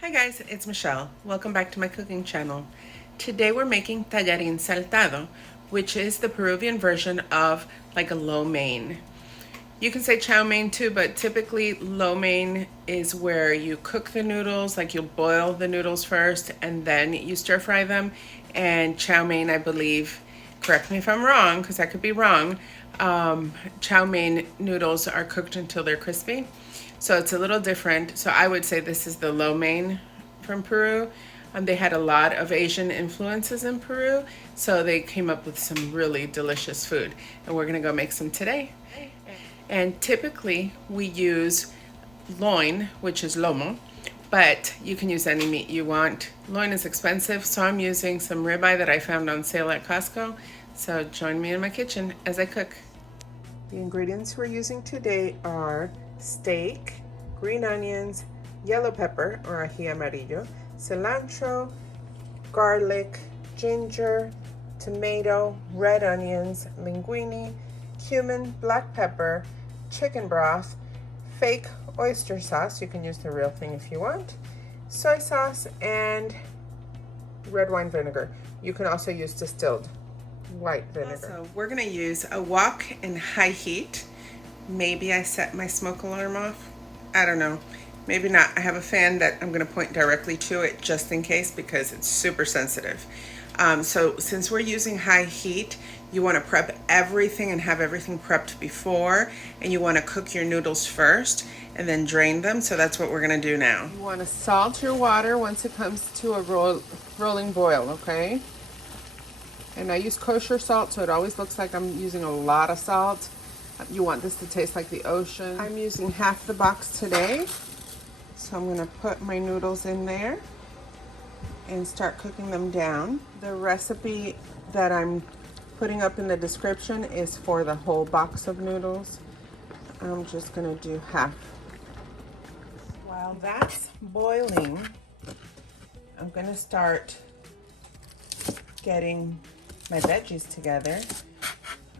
Hi guys, it's Michelle. Welcome back to my cooking channel. Today we're making Tallarín Saltado, which is the Peruvian version of like a lo mein. You can say chow mein too, but typically lo mein is where you cook the noodles, like you'll boil the noodles first and then you stir fry them. And chow mein, I believe, correct me if I'm wrong, because I could be wrong, chow mein noodles are cooked until they're crispy. So it's a little different. So I would say this is the lo mein from Peru. They had a lot of Asian influences in Peru, so they came up with some really delicious food. And we're gonna go make some today. And typically we use loin, which is lomo, but you can use any meat you want. Loin is expensive, so I'm using some ribeye that I found on sale at Costco. So join me in my kitchen as I cook. The ingredients we're using today are steak, green onions, yellow pepper or ají amarillo, cilantro, garlic, ginger, tomato, red onions, linguini, cumin, black pepper, chicken broth, fake oyster sauce, you can use the real thing if you want, soy sauce, and red wine vinegar. You can also use distilled white vinegar. So we're gonna use a wok in high heat. Maybe I set my smoke alarm off. I don't know. Maybe not. I have a fan that I'm gonna point directly to it just in case because it's super sensitive. So since we're using high heat, you wanna prep everything and have everything prepped before, and you wanna cook your noodles first and then drain them. So that's what we're gonna do now. You wanna salt your water once it comes to a rolling boil, okay? And I use kosher salt, so it always looks like I'm using a lot of salt. You want this to taste like the ocean. I'm using half the box today. So I'm gonna put my noodles in there and start cooking them down. The recipe that I'm putting up in the description is for the whole box of noodles. I'm just gonna do half. While that's boiling, I'm gonna start getting my veggies together.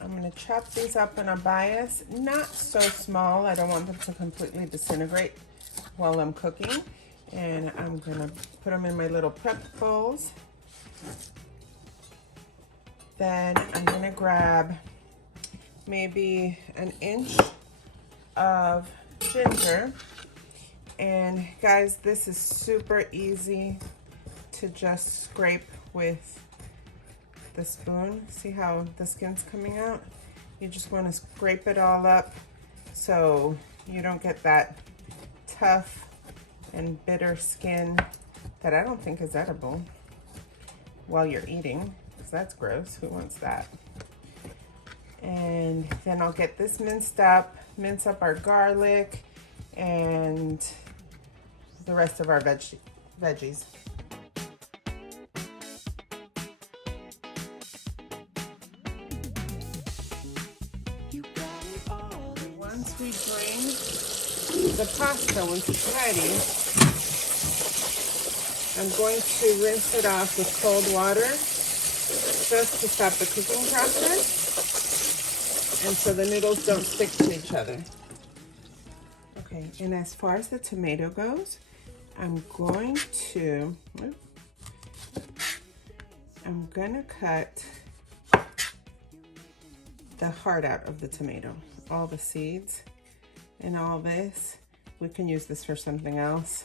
I'm gonna chop these up in a bias, not so small. I don't want them to completely disintegrate while I'm cooking. And I'm gonna put them in my little prep bowls. Then I'm gonna grab maybe an inch of ginger. And guys, this is super easy to just scrape with the spoon. See how the skin's coming out? You just want to scrape it all up so you don't get that tough and bitter skin that I don't think is edible while you're eating, because that's gross. Who wants that? And then I'll get this minced up, mince up our garlic and the rest of our veggies. Once we drain the pasta, once it's ready, I'm going to rinse it off with cold water just to stop the cooking process and so the noodles don't stick to each other. Okay, and as far as the tomato goes, I'm gonna cut the heart out of the tomato, all the seeds and all this. We can use this for something else,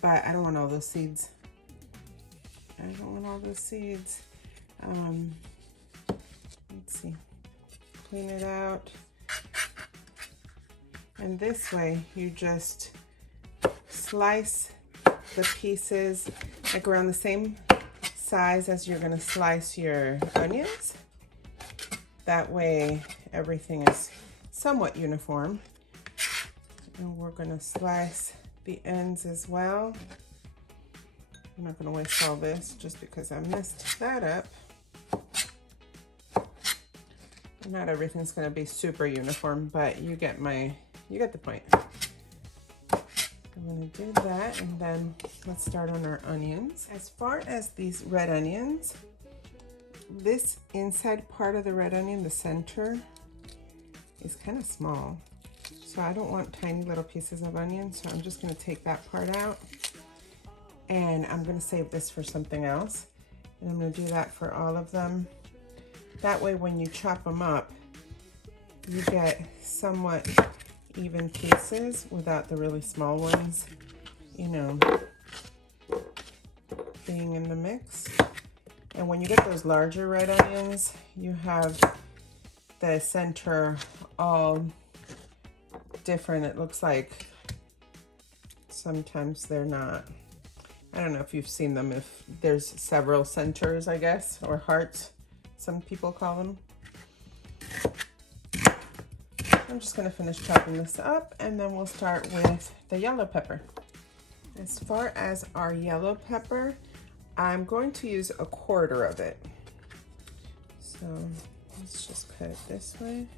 but I don't want all those seeds. I don't want all those seeds. Let's see, clean it out. And this way you just slice the pieces like around the same size as you're gonna slice your onions. That way everything is somewhat uniform. And we're gonna slice the ends as well. I'm not gonna waste all this just because I messed that up. Not everything's gonna be super uniform, but you get the point. I'm gonna do that, and then let's start on our onions. As far as these red onions, this inside part of the red onion, the center, is kind of small. So I don't want tiny little pieces of onion, so I'm just gonna take that part out. and I'm gonna save this for something else. And I'm gonna do that for all of them. That way when you chop them up, you get somewhat even pieces without the really small ones, you know, being in the mix. And when you get those larger red onions, you have the center all different. It looks like sometimes they're not. I don't know if you've seen them, if there's several centers, I guess, or hearts, some people call them. I'm just gonna finish chopping this up, and then we'll start with the yellow pepper. As far as our yellow pepper, I'm going to use 1/4 of it. So let's just cut it this way.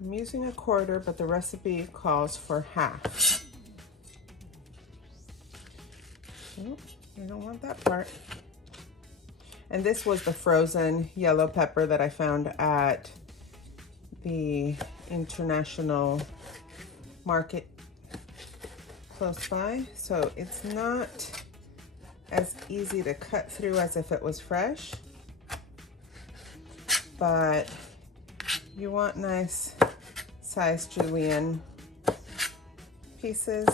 I'm using 1/4, but the recipe calls for half. Oh, I don't want that part. And this was the frozen yellow pepper that I found at the international market close by. So it's not as easy to cut through as if it was fresh, but you want nice sized julienne pieces.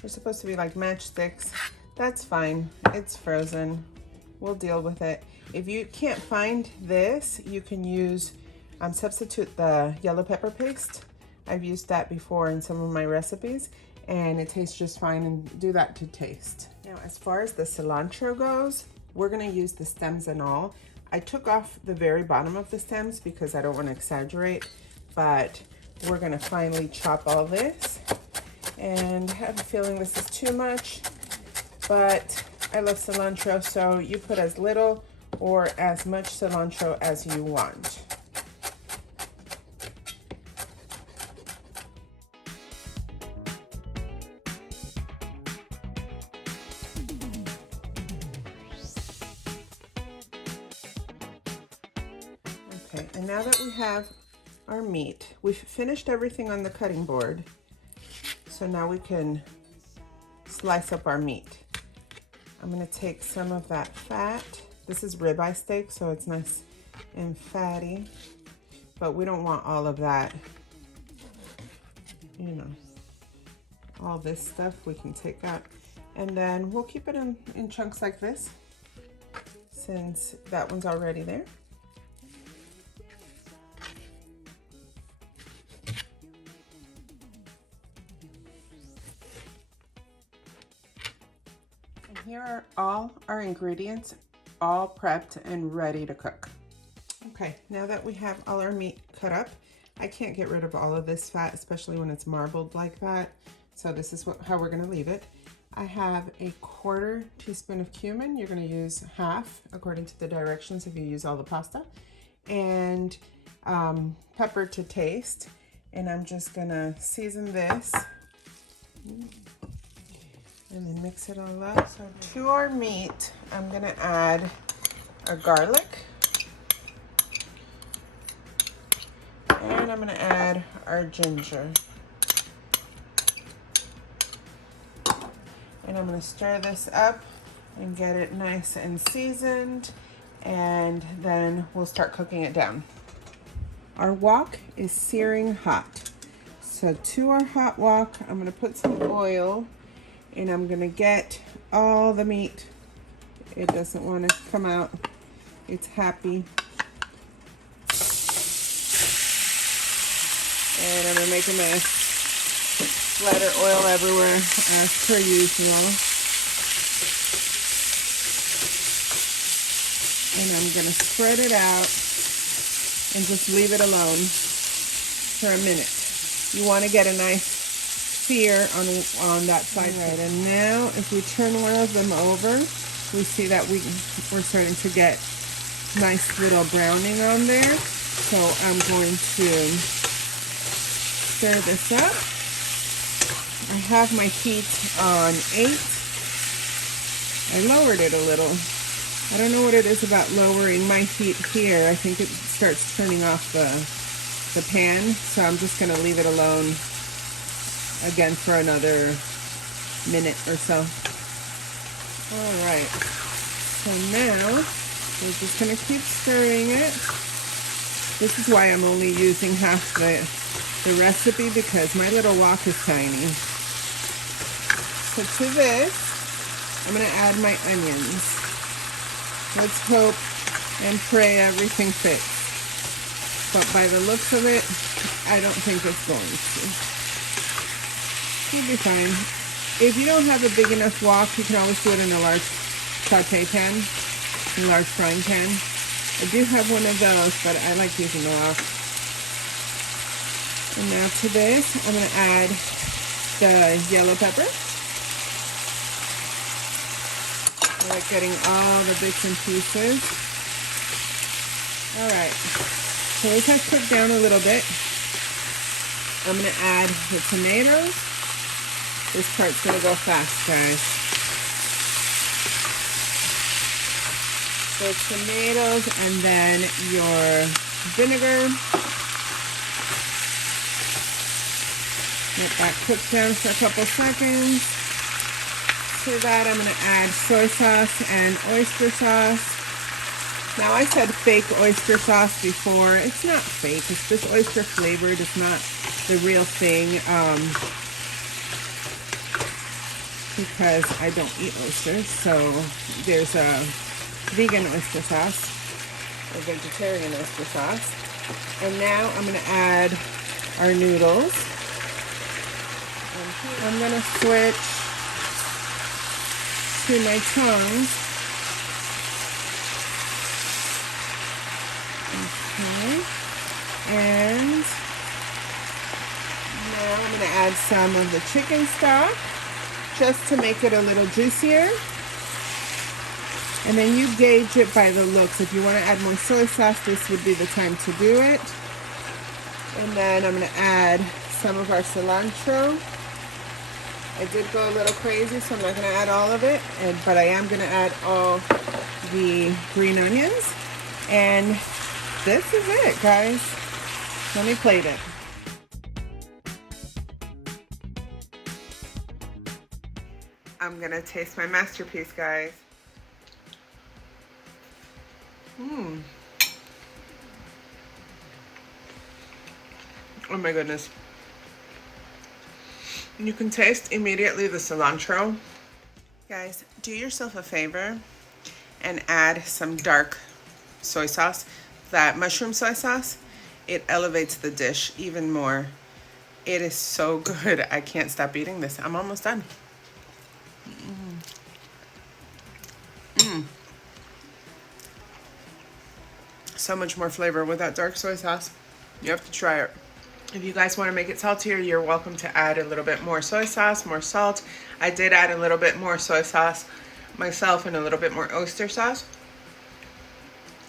They're supposed to be like matchsticks. That's fine, it's frozen. We'll deal with it. If you can't find this, you can use, substitute the yellow pepper paste. I've used that before in some of my recipes, and it tastes just fine, and do that to taste. Now, as far as the cilantro goes, we're gonna use the stems and all. I took off the very bottom of the stems because I don't wanna exaggerate, but we're gonna finely chop all this. And I have a feeling this is too much, but I love cilantro, so you put as little or as much cilantro as you want. Okay, and now that we have our meat, we've finished everything on the cutting board, so now we can slice up our meat. I'm gonna take some of that fat. This is ribeye steak, so it's nice and fatty, but we don't want all of that, you know, all this stuff we can take out. And then we'll keep it in chunks like this, since that one's already there. Here are all our ingredients, all prepped and ready to cook. Okay, now that we have all our meat cut up, I can't get rid of all of this fat, especially when it's marbled like that. So this is how we're gonna leave it. I have 1/4 teaspoon of cumin. You're gonna use half according to the directions if you use all the pasta. And pepper to taste. And I'm just gonna season this. And then mix it all up. So to our meat, I'm gonna add our garlic. And I'm gonna add our ginger. And I'm gonna stir this up and get it nice and seasoned. And then we'll start cooking it down. Our wok is searing hot. So to our hot wok, I'm gonna put some oil, and I'm gonna get all the meat. It doesn't wanna come out. It's happy. And I'm gonna make a mess. Splatter oil everywhere as per usual. And I'm gonna spread it out and just leave it alone for a minute. You wanna get a nice sear on that side. Right, and now if we turn one of them over, we see that we're starting to get nice little browning on there. So I'm going to stir this up. I have my heat on 8. I lowered it a little. I don't know what it is about lowering my heat here. I think it starts turning off the pan, so I'm just gonna leave it alone again for another minute or so. All right, so now we're just gonna keep stirring it. This is why I'm only using half the recipe, because my little wok is tiny. So to this, I'm gonna add my onions. Let's hope and pray everything fits. But by the looks of it, I don't think it's going to. You'll be fine. If you don't have a big enough wok, you can always do it in a large saute pan, a large frying pan. I do have one of those, but I like using the wok. And now to this, I'm going to add the yellow pepper. I like getting all the bits and pieces. All right, so this has cooked down a little bit. I'm going to add the tomatoes. This part's going to go fast, guys. So tomatoes and then your vinegar. Let that cook down for a couple seconds. To that, I'm going to add soy sauce and oyster sauce. Now, I said fake oyster sauce before. It's not fake. It's just oyster flavored. It's not the real thing. Because I don't eat oysters, so there's a vegan oyster sauce or vegetarian oyster sauce. And now I'm going to add our noodles. I'm going to switch to my tongs. Okay. And now I'm going to add some of the chicken stock, just to make it a little juicier. And then you gauge it by the looks. If you want to add more soy sauce, this would be the time to do it. And then I'm going to add some of our cilantro. I did go a little crazy, so I'm not going to add all of it, but I am going to add all the green onions. And this is it, guys. Let me plate it. I'm gonna taste my masterpiece, guys. Oh my goodness. You can taste immediately the cilantro. Guys, do yourself a favor and add some dark soy sauce. That mushroom soy sauce, it elevates the dish even more. It is so good. I can't stop eating this. I'm almost done. So much more flavor with that dark soy sauce. You have to try it. If you guys want to make it saltier, you're welcome to add a little bit more soy sauce, more salt. I did add a little bit more soy sauce myself and a little bit more oyster sauce.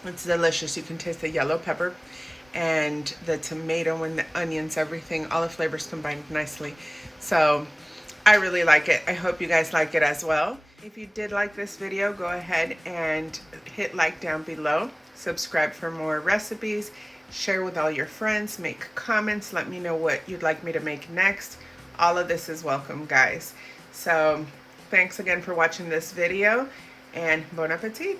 It's delicious. You can taste the yellow pepper and the tomato and the onions, everything, all the flavors combined nicely. So I really like it. I hope you guys like it as well. If you did like this video, go ahead and hit like down below. Subscribe for more recipes. Share with all your friends. Make comments. Let me know what you'd like me to make next. All of this is welcome, guys. So thanks again for watching this video, and bon appetit.